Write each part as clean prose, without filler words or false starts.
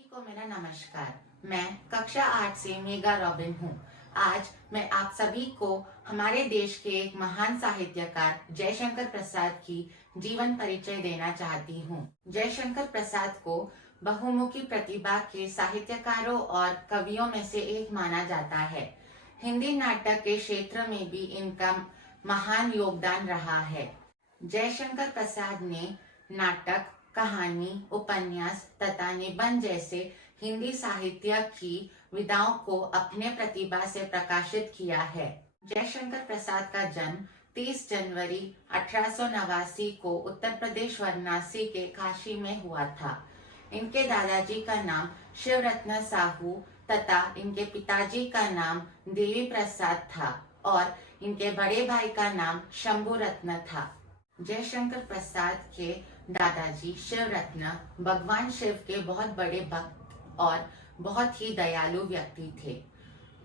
सभी को मेरा नमस्कार। मैं कक्षा 8 से मेगा रॉबिन हूँ। आज मैं आप सभी को हमारे देश के एक महान साहित्यकार जयशंकर प्रसाद की जीवन परिचय देना चाहती हूँ। जयशंकर प्रसाद को बहुमुखी प्रतिभा के साहित्यकारों और कवियों में से एक माना जाता है। हिंदी नाटक के क्षेत्र में भी इनका महान योगदान रहा है। जयशंकर प्रसाद ने नाटक, कहानी, उपन्यास तथा निबंध जैसे हिंदी साहित्य की विधाओं को अपने प्रतिभा से प्रकाशित किया है। जयशंकर प्रसाद का जन्म 30 जनवरी 1889 को उत्तर प्रदेश वाराणसी के काशी में हुआ था। इनके दादाजी का नाम शिवरत्न साहू तथा इनके पिताजी का नाम देवी प्रसाद था और इनके बड़े भाई का नाम शंभू रत्न था। जयशंकर प्रसाद के दादाजी शिवरत्न भगवान शिव के बहुत बड़े भक्त और बहुत ही दयालु व्यक्ति थे।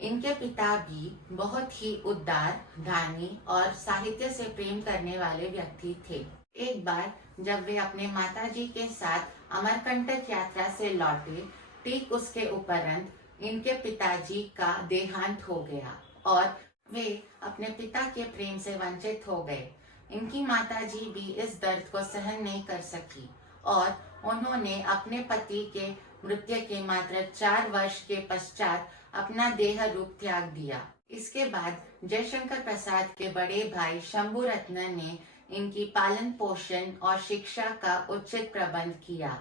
इनके पिता भी बहुत ही उदार, दानी और साहित्य से प्रेम करने वाले व्यक्ति थे। एक बार जब वे अपने माताजी के साथ अमरकंटक यात्रा से लौटे, ठीक उसके उपरांत इनके पिताजी का देहांत हो गया और वे अपने पिता के प्रेम से वंचित हो गए। इनकी माताजी भी इस दर्द को सहन नहीं कर सकी और उन्होंने अपने पति के मृत्यु के मात्र 4 वर्ष के पश्चात अपना देह रूप त्याग दिया। इसके बाद जयशंकर प्रसाद के बड़े भाई शंभू रत्न ने इनकी पालन पोषण और शिक्षा का उचित प्रबंध किया।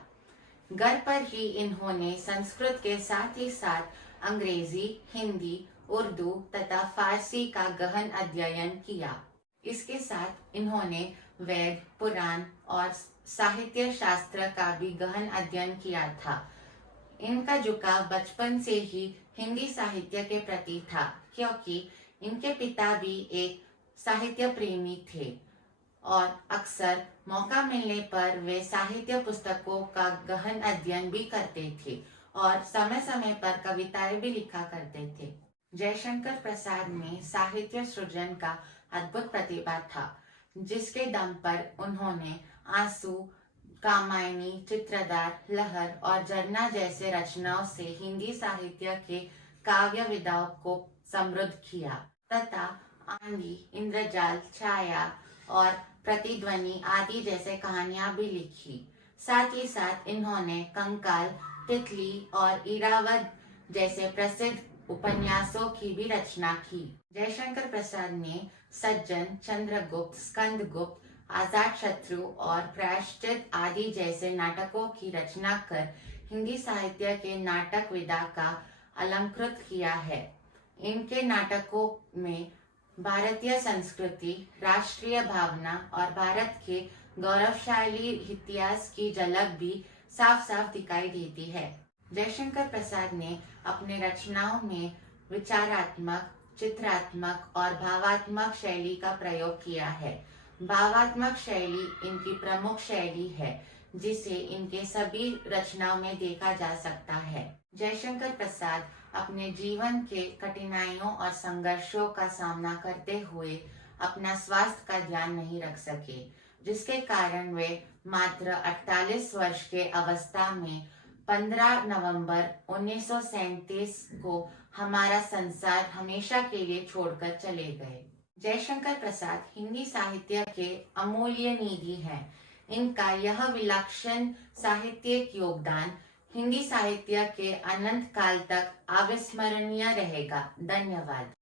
घर पर ही इन्होंने संस्कृत के साथ ही साथ अंग्रेजी, हिंदी, उर्दू तथा फारसी का गहन अध्ययन किया। इसके साथ इन्होंने वेद, पुराण और साहित्य शास्त्र का भी गहन अध्ययन किया था। इनका झुकाव बचपन से ही हिंदी साहित्य के प्रति था, क्योंकि इनके पिता भी एक साहित्य प्रेमी थे और अक्सर मौका मिलने पर वे साहित्य पुस्तकों का गहन अध्ययन भी करते थे और समय समय पर कविताएं भी लिखा करते थे। जयशंकर प्रसाद में साहित्य सृजन का अद्भुत प्रतिभा था, जिसके दम पर उन्होंने आंसू, कामायनी, चित्रदार, लहर और झरना जैसे रचनाओं से हिंदी साहित्य के काव्य विधाओं को समृद्ध किया तथा आंधी, इंद्रजाल, छाया और प्रतिध्वनि आदि जैसे कहानियां भी लिखी। साथ ही साथ इन्होंने कंकाल, तितली और इरावद जैसे प्रसिद्ध उपन्यासों की भी रचना की। जयशंकर प्रसाद ने सज्जन, चंद्रगुप्त, स्कंदगुप्त, आजाद शत्रु और प्रायश्चित आदि जैसे नाटकों की रचना कर हिंदी साहित्य के नाटक विधा का अलंकृत किया है। इनके नाटकों में भारतीय संस्कृति, राष्ट्रीय भावना और भारत के गौरवशाली इतिहास की झलक भी साफ साफ दिखाई देती है। जयशंकर प्रसाद ने अपने रचनाओं में विचारात्मक, चित्रात्मक और भावात्मक शैली का प्रयोग किया है। भावात्मक शैली इनकी प्रमुख शैली है, जिसे इनके सभी रचनाओं में देखा जा सकता है। जयशंकर प्रसाद अपने जीवन के कठिनाइयों और संघर्षों का सामना करते हुए अपना स्वास्थ्य का ध्यान नहीं रख सके, जिसके कारण वे मात्र 48 वर्ष के अवस्था में 15 नवंबर 1937 को हमारा संसार हमेशा के लिए छोड़कर चले गए। जयशंकर प्रसाद हिंदी साहित्य के अमूल्य निधि हैं। इनका यह विलक्षण साहित्यिक योगदान हिंदी साहित्य के अनंत काल तक अविस्मरणीय रहेगा। धन्यवाद।